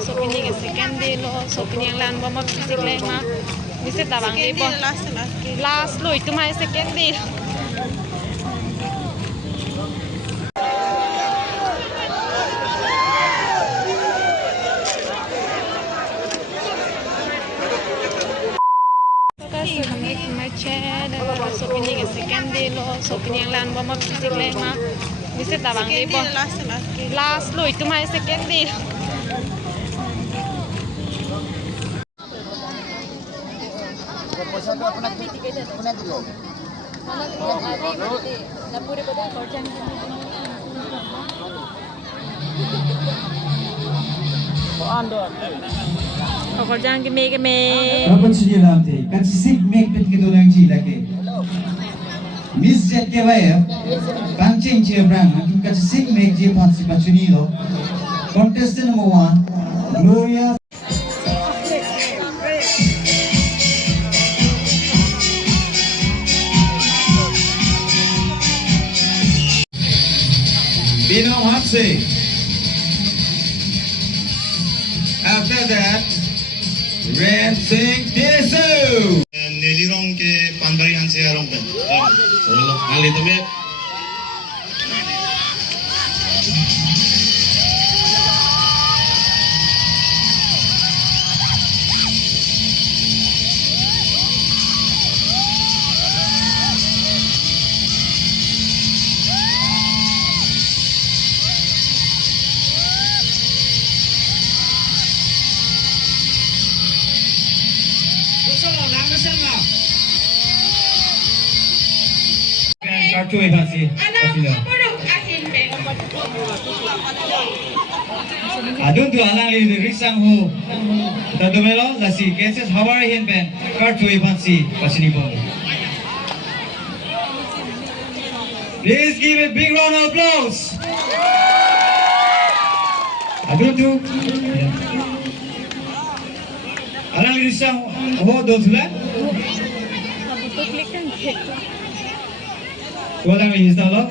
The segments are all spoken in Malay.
so pini ke second day lo so pini yang lan bomba fisik le ma bisa tabang ni po last lo itu mai second day so pini ke second day lo so pini yang lan bomba fisik le ma bisa tabang ni po last lo itu mai second day Jangan keme. Apa sih dalam tu? Kasih sih make pet kita orang cila ke. Miss Jet ke bayar, pancing cia berang. Kasih sih make je pansi pacuni lo. Contestant number 1, Gloria. Bino Hapse. After that, Ren Singh Desu. Nelirong ke Panbarian Searong kan. Kali itu be. Kartu evasi. Adun tu alang li risang ho. Tadu melo lasi cases hawari hin pen kartu evasi pasini pon. Please give a big round of applause. Adun tu alang li risang ho dosla. Walang install.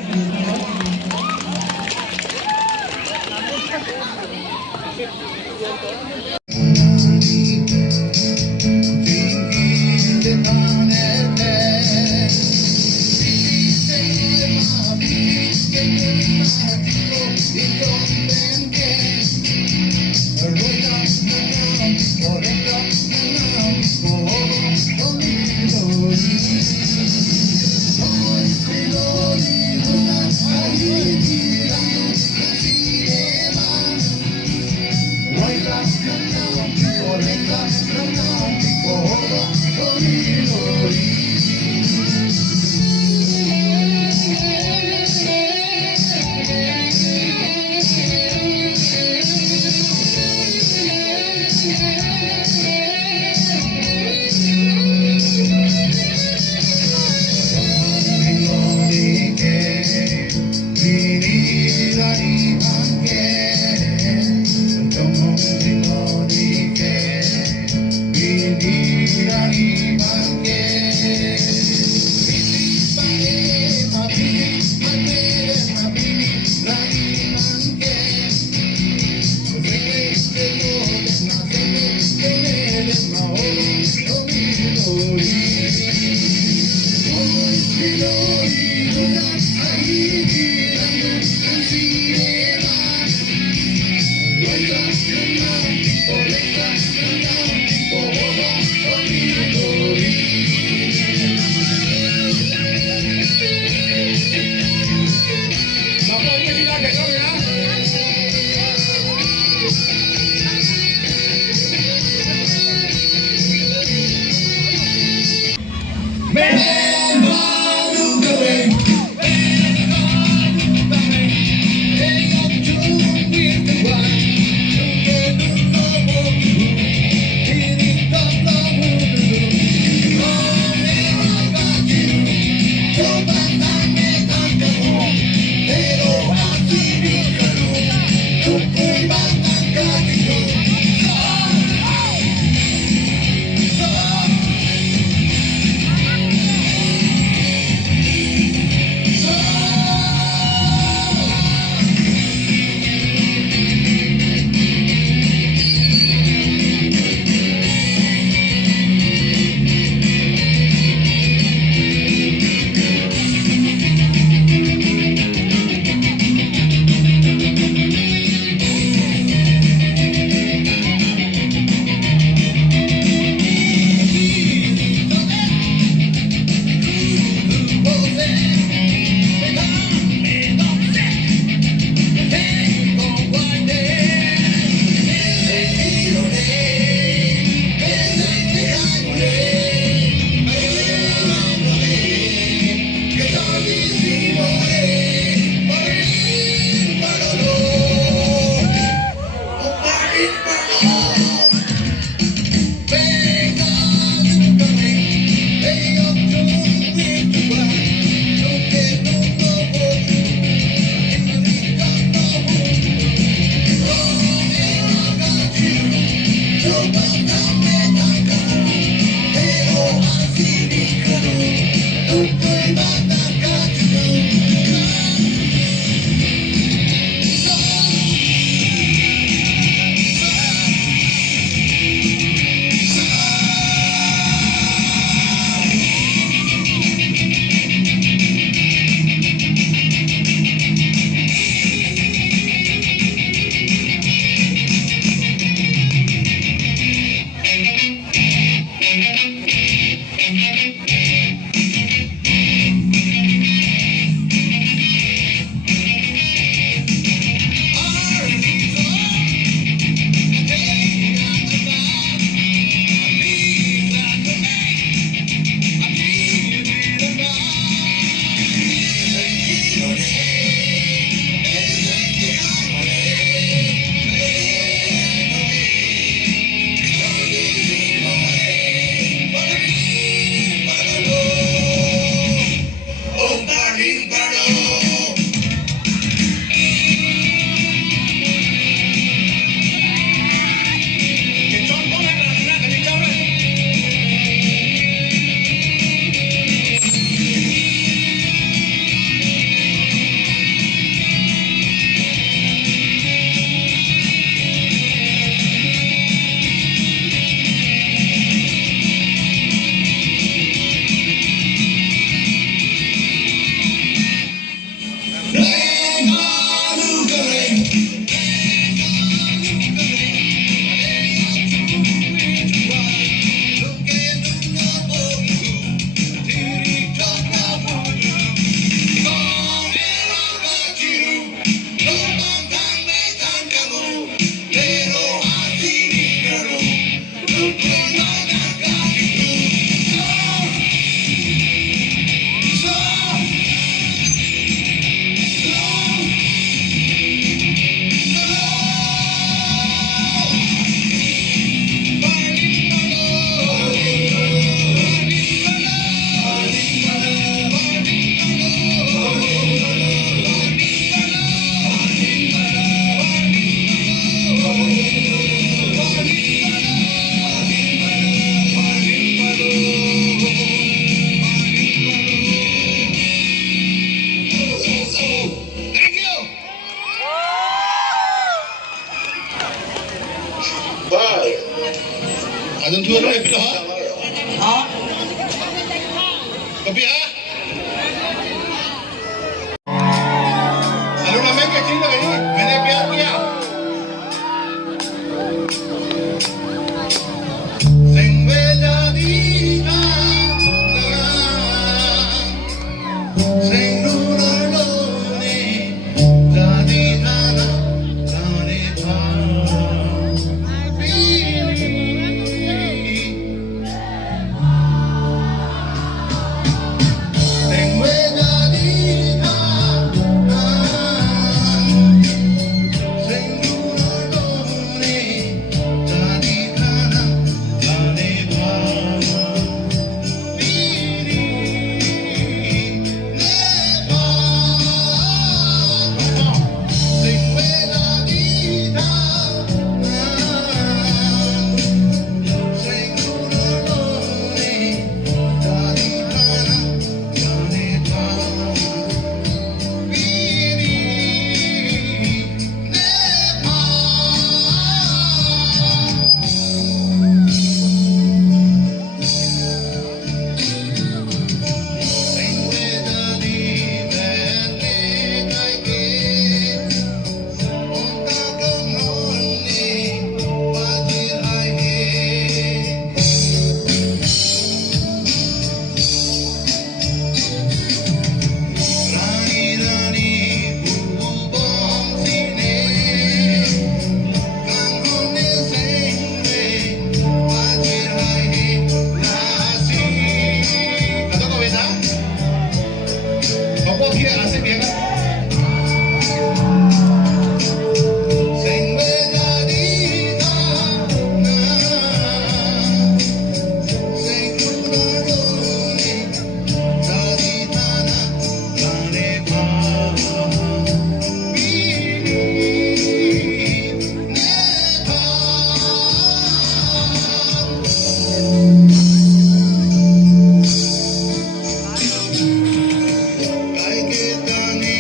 Kai kita ni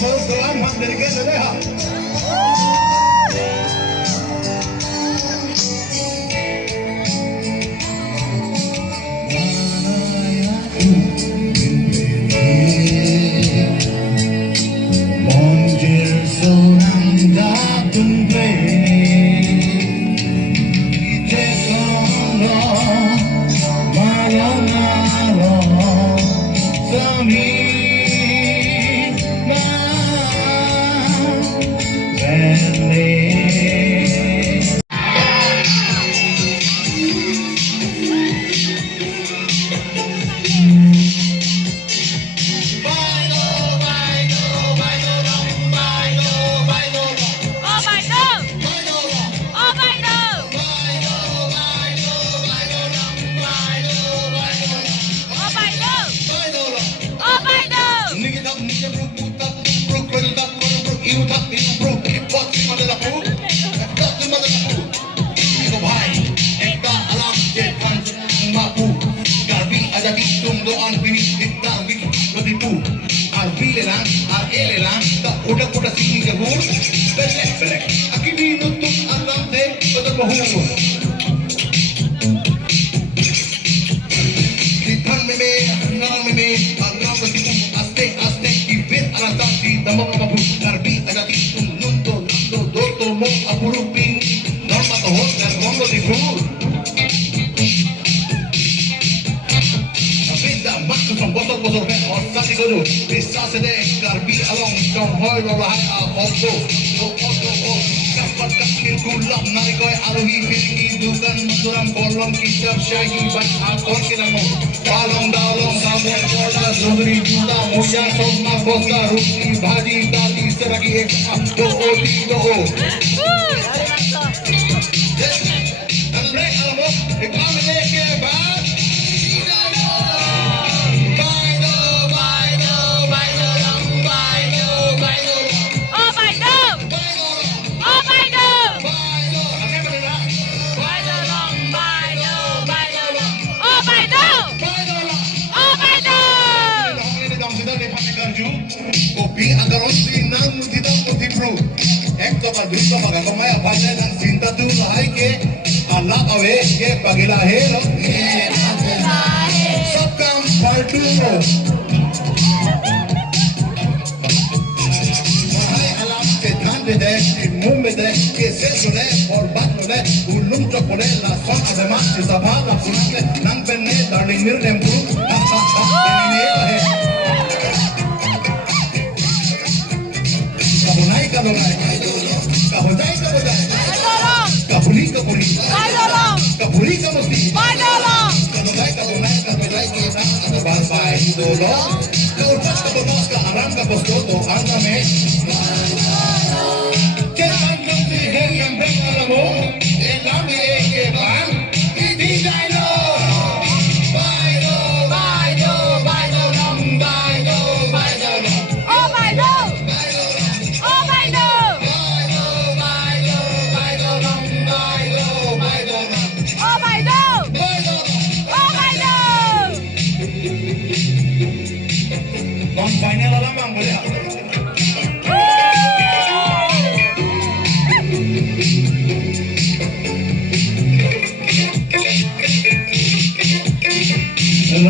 Selamat dari Gaza. Udah sini gabur, belek. Aki dinutup alam teh, betul bohong. Ditan meme, nang meme, alam bertipu, aste, kibir alam tadi, tambang mabu, karbi ada tipu, nundo, dorto mo, apuruping, norma tohon, dan rondo dibur. Som botol ossa di godu bisa sedek karbi along trong hoi lo lahai a oto kapat kakil kulam nari koi aruhi pilki dukan suram kolong kitab syahi ban akor kinamo palong dalong samuel koda sudri buta moya soma kosa rusi bhaji dali seragi ek do o andre alamo ekame ke bad kopi agar sinang tidak putih pro ek to kalbito magakamaya banda dan cinta ये पगला हेरो सब काम फालतू Mumbede, que se suele por batole, un luncho por la zona además de zapada, funale, nan penne, darling mirrembu, kabunai, kabunai, kabunai, kabunai, kabuni, kabuni, kabuni, kabuni, kabunai, kabunai, kabunai, kabunai, bye, dolo, kau pas kabunai, karam kabosto, angame.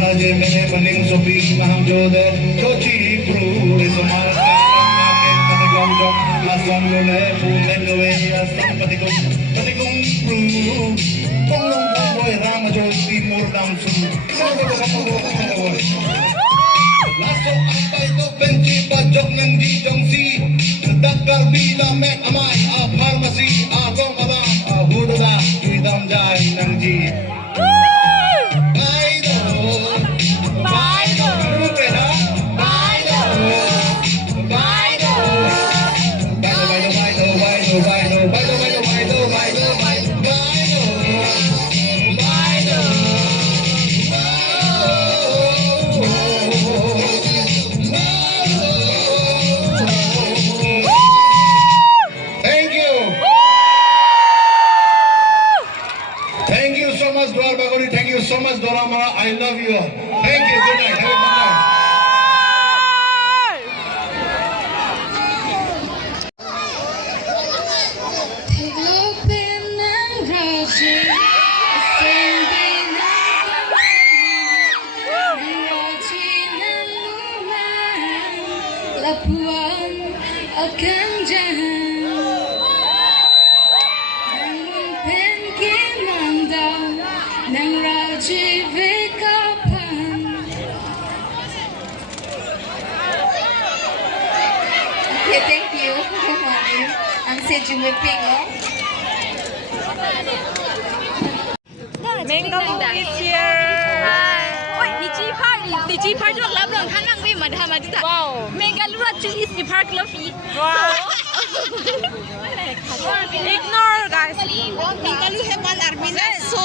Raje mene paning sopi maham jode kochi pru ismar patigom jom asam lone punen gowe asam patigom pru pong boy ram jodi murdam su laso apai to benci pajok yang di jongsi dakar bila mek amai a pharmacy a gong ada a hudada idam jai nangji So much, Dora Mara. I love you. Thank you. Good night. Have a good night. Okay, thank you. Ang sejumiping, oh. Mango is here. 喂，你这一盘就来不了，他那个嘛，他嘛就他。Wow. Mangalore to is the park lobby. Wow. Ignore guys. Mangalore have one army so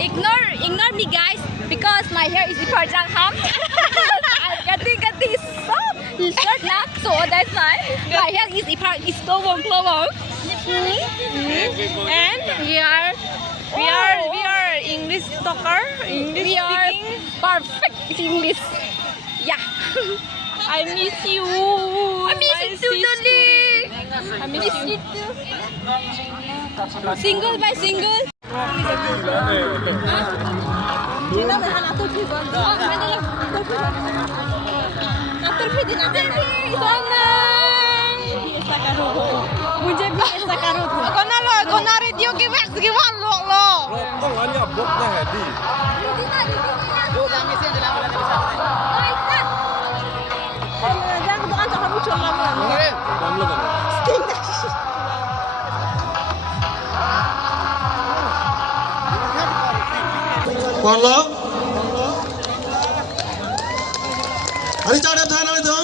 Ignore me guys because my hair is the part of ham. Ganti so short now, so that's why my hair is the part is glowing. And we are English talker. English We are speaking. perfect English. Yeah. I miss you. I miss you too, darling. I miss you. Single by single. मुझे भी ऐसा करो कोना रेडियो के वैक्स के वाल लो Kong hanya bloknya Hedi. jangan bukan tak kamu coba Dalam lo kan? Còn lớn. Hãy chào đẹp trai nào bây giờ.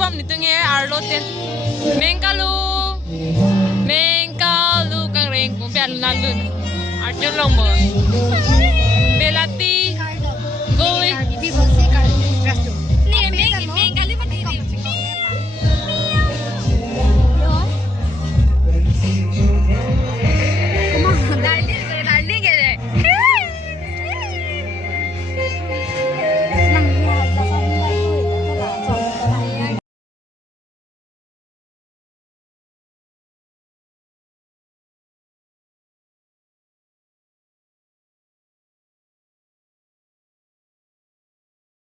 bom ni tu nge arlo ten mengkalu kang reng kung pian lalun arjun long mo